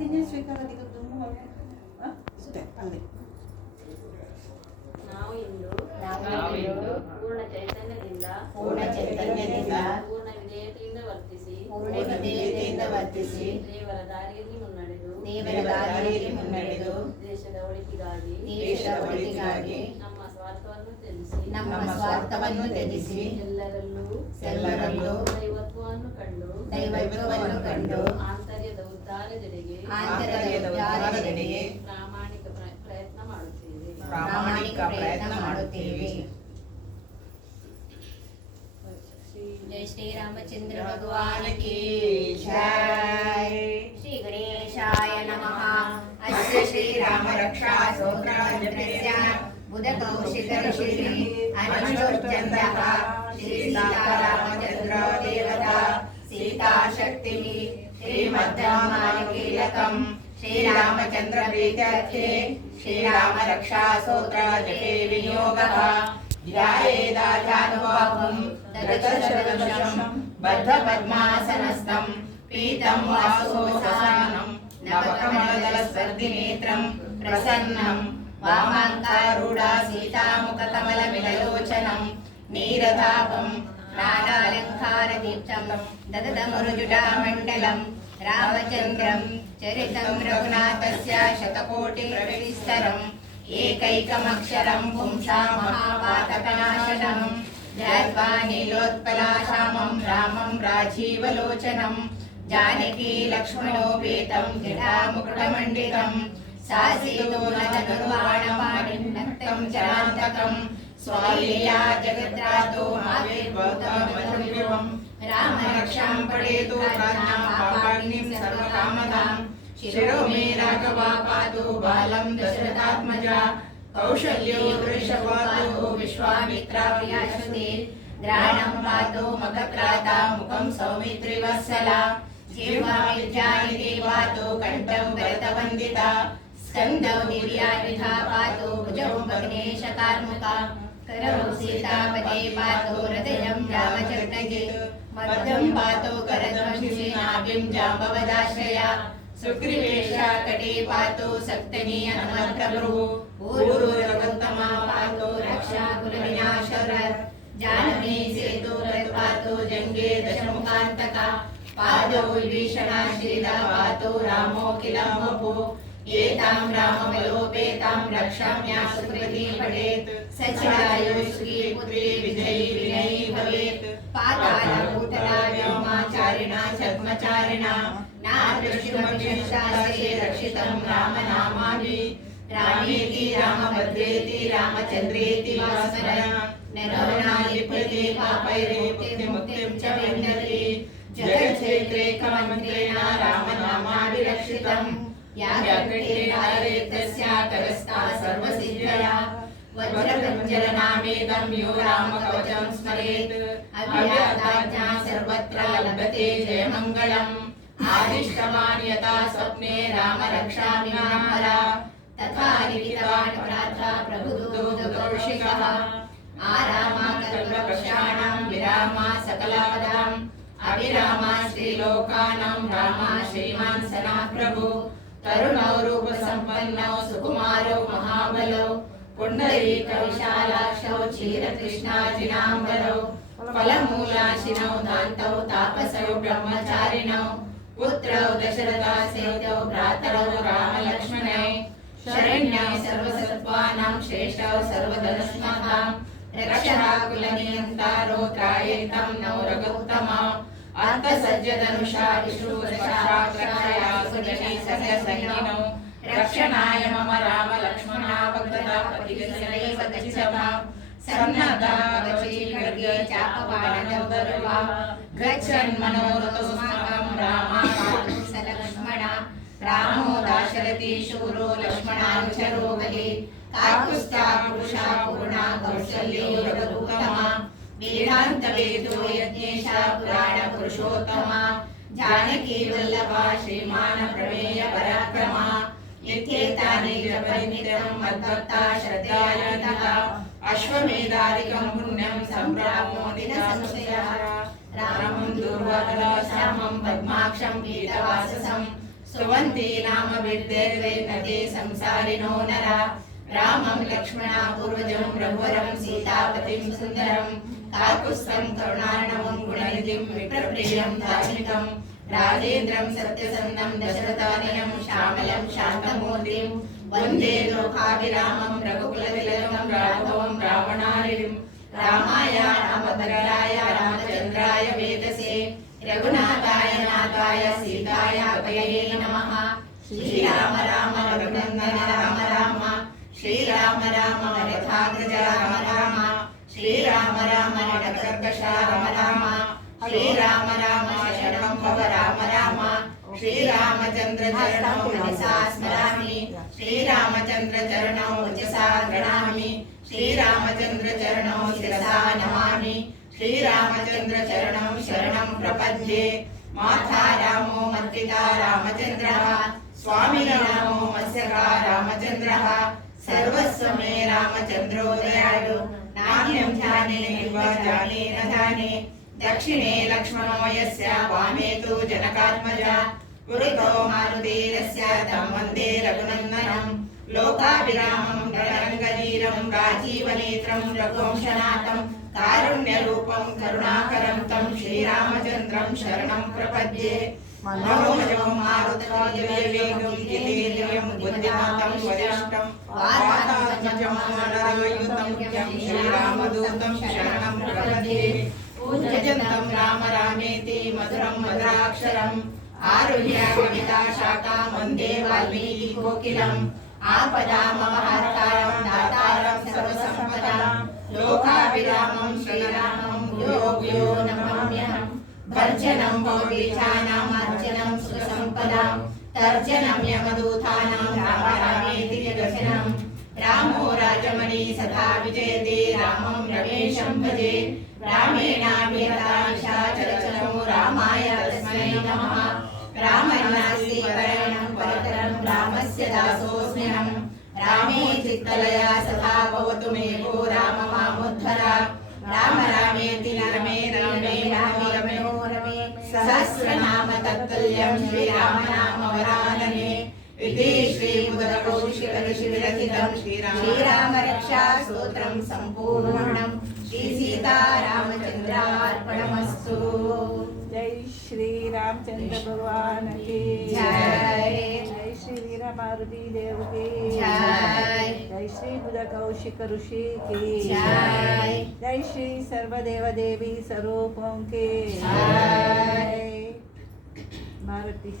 ತಿನ್ನಿ ಸ್ವೀಕಾರ ಅಲ್ಲಿ ನಾವು ಇಂದು ಪೂರ್ಣ ಚೈತನ್ಯದಿಂದ ಪೂರ್ಣ ವಿಧೇಯತೆಯಿಂದ ವರ್ತಿಸಿ ದೇವರ ದಾರಿಯಲ್ಲಿ ಮುನ್ನಡೆದು ದೇಶದ ಒಳಿತಿಗಾಗಿ ನಮ್ಮ ಸ್ವಾರ್ಥವನ್ನು ತ್ಯಜಿಸಿ ಎಲ್ಲರಲ್ಲೂ ದೈವತ್ವವನ್ನು ಕಂಡು ಆಂತರ್ಯದ ಉದ್ಧಾರದೆಡೆಗೆ ಪ್ರಾಮಾಣಿಕ ಪ್ರಯತ್ನ ಮಾಡುತ್ತೇವೆ. जय श्री रामचंद्र भगवान की जय. श्री गणेशाय नमः. अस्य श्री राम रक्षा स्तोत्रस्य बुध कौशिक ऋषि अनुष्ठुप्त्यन्तः श्री सीतारामचंद्र देवता सीता शक्ति श्रीमद्रामायणकीलकं श्री रामचंद्र प्रीत्यर्थे श्री राम रक्षा स्तोत्र जपे विनियोगः. ध्यायेदाजानुबाहुं दशशतदशं बद्धपद्मासनस्थं पीतं वासोऽवसानं नवकमलदलस्पर्धिनेत्रं प्रसन्नं वामाङ्कारूढा सीतामुखकमलमिललोचनं नीरदाभं नानालङ्कारदीप्तं ददतमरुजुटामण्डलं रामचन्द्रं चरितं रघुनाथस्य शतकोटिप्रविस्तरम् एकैकमक्षरं पुंसां महापातकनाशनं ध्यात्वा नीलोत्पलाश्यामं रामं राजीवलोचनं जानकी लक्ष्मणोपेतं जटामुकुटमण्डितं सासीतो नतनुर्वाणपाणिं नक्तं चरान्तकं स्वालीया जगद्रातो आविर्भूतमधुर्विवं रामरक्षां पठेतु प्राज्ञापापाग्निं सर्वकामदां शिरो मे राघवा पातु बालं दशरथात्मजा कौशल्यो वृषभातो विश्वामित्राप्रियाश्रुते द्राणं पातु मखत्राता मुखं सौमित्रिवत्सला जिह्वा विद्यानिधि पातु कण्ठं भरतवन्दिता स्कन्दौ दिव्यायुधा पातु भुजौ भग्नेशकार्मुका करौ सीतापदे पातु हृदयं रामचन्द्रजित् मध्यं पातु करध्वंसि नाभिं जाम्बवदाश्रया सुग्रीवेशा कटे पातु सप्तनी हनुमत्प्रभुः ऊरुरवोत्तमा पातु रक्षा कुलविनाशरत् जानकी सेतु पातु जङ्गे दशमुखान्तका पादौ विभीषणा श्रीदा पातु रामोऽखिलं वपुः एतां रामबलोपेतां रक्षाम्या सुकृती पठेत् सचिरायुष्की पुत्री विजयी विनयी भवेत् पातालभूतला व्योमाचारिणा छद्मचारिणा नादृष्टिमभिष्टासे रक्षितं रामनामाभिः रामेति रामभद्रेति रामचन्द्रेति वा स्मरन् नरोनालिप्यते पापैर्मुक्तिं च विन्दति जगच्छेत्रेकमन्त्रेण रामनामाभिरक्षितं या तस्या करस्था सर्वसिद्धया वज्रकञ्जरनामेदं यो रामकवचं स्मरेत् अव्याहताज्ञा सर्वत्र लभते जयमङ्गलम् आदिष्टवान् यथा स्वप्ने राम रक्षामि मामरा तथा लिखितवान् प्रातः प्रभुदूतकौशिकः आरामा कल्पवृक्षाणां विरामा सकलापदाम् अभिरामा श्रीलोकानां रामा श्रीमान् सना प्रभु तरुणौ रूपसम्पन्नौ सुकुमारौ महाबलौ पुण्डरीकविशालाक्षौ क्षीरतृष्णाजिनाम्बरौ फलमूलाशिनौ दान्तौ तापसौ ब्रह्मचारिणौ पुत्रौ दशरथासेतौ भ्रातरौ रामलक्ष्मणौ शरण्यौ सर्वसत्त्वानां श्रेष्ठौ सर्वधनुष्मतां रक्षः कुलनियन्तारो त्रायन्तं नौ रघुत्तमौ अर्थसज्जधनुषा विष्णुरक्षाक्षाया सुजनी सहसैनिनौ रक्षणाय मम रामलक्ष्मणा भक्तता पतिगसनैव गच्छतां सन्नद्धा वचीर्गे चापबाणौ दर्वा गच्छन् मनोरथोऽस्माकं रामा स लक्ष्मणा रामो दाशरथी शूरो लक्ष्मणानुचरो बली काकुत्स्था पुरुषा पूर्णा कौसल्यो रघुत्तमा वेदान्तवेदो यज्ञेशा पुराणपुरुषोत्तमा जानकी वल्लभा श्रीमान् प्रमेय पराक्रमा यत्येतानि जपनित्यं मद्भक्ता श्रद्धयान्वितः अश्वमेधादिकं पुण्यं सम्प्राप्नो दिनसंशयः रामं दूर्वाधरश्यामं पद्माक्षं पीतवाससं स्तुवन्ति नाम विद्यैर्दैनते संसारिणो नरा रामं लक्ष्मणा पूर्वजं रघुवरं सीतापतिं सुन्दरं काकुत्स्थं करुणार्णवं गुणनिधिं विप्रप्रियं धार्मिकं राजेन्द्रं सत्यसन्नं दशरथाननं श्यामलं शान्तमूर्तिं वन्दे लोकाभिरामं रघुकुलतिलकं राघवं रावणारिं रामाय रामभद्राय रामचन्द्राय वेदसे रघुनाथाय नाथाय सीताय अभये नमः। श्रीराम राम रघुनन्दन राम राम श्रीराम राम रथाग्रज राम राम श्रीराम राम नटकर्कश राम राम श्रीराम राम शरणं भव राम राम श्रीरामचन्द्र चरणौ मनसा स्मरामि श्रीरामचन्द्र चरणौ वचसा गृह्णामि श्रीरामचन्द्र चरणौ शिरसा नमामि श्रीरामचन्द्र चरणं शरणं प्रपद्ये माता रामो मर्दिता रामचन्द्रः स्वामी रामो मत्स्यका रामचन्द्रः सर्वस्व मे रामचन्द्रो दयालु नान्यं ध्याने वा जाने न ध्याने दक्षिणे लक्ष्मणो यस्य वामे तु जनकात्मजा पुरतो मारुतीरस्य तं वन्दे रघुनन्दनं लोकाभिरामं रणरङ्गवीरं राजीवनेत्रं रघुवंशनाथं कारुण्यरूपं करुणाकरं तं श्रीरामचन्द्रं शरणं प्रपद्ये मनोजवं मारुतवेगं गिरिं बुद्धिमतं वरिष्ठं वातात्मजं मनोयुतं श्रीरामदूतं शरणं प्रपद्ये पूज्यन्तं राम रामेति मधुरं मधुराक्षरम् आरुह्य कविता शाखां वन्दे वाल्मीकि कोकिलम् आपदामपहर्तारं दातारं सर्वसम्पदां लोकाभिरामं श्रीरामं भूयो भूयो नमाम्यहम् भर्जनं भवबीजानाम् अर्जनं सुखसम्पदां तर्जनं यमदूतानां राम रामेति जगजनं रामो राजमणि सदा विजयते रामं रमेशं भजे रामेणाभिहतानिशाचरचनो रामाय तस्मै नमः रामन्नास्ति परायणं परतरं रामस्य दासोऽस्म्यहं रामे चित्तलया सदा भवतु मे भो राम मामुद्धर राम रामेति रमे रमे रामे रमे रमे सहस्रनाम तत्तुल्यं श्रीराम नाम वरानने इति श्रीमुद्रकौशिकऋषिविरचितं श्रीराम रक्षा स्तोत्रं सम्पूर्णं श्री सीतारामचन्द्रार्पणमस्तु। जय श्री रामचंद्र भगवान की जय। जय श्री वीरा मारुति देव की जय। जय श्री बुध कौशिक ऋषि की जय। जय श्री सर्वदेव देवी स्वरूपों की जय। मारुति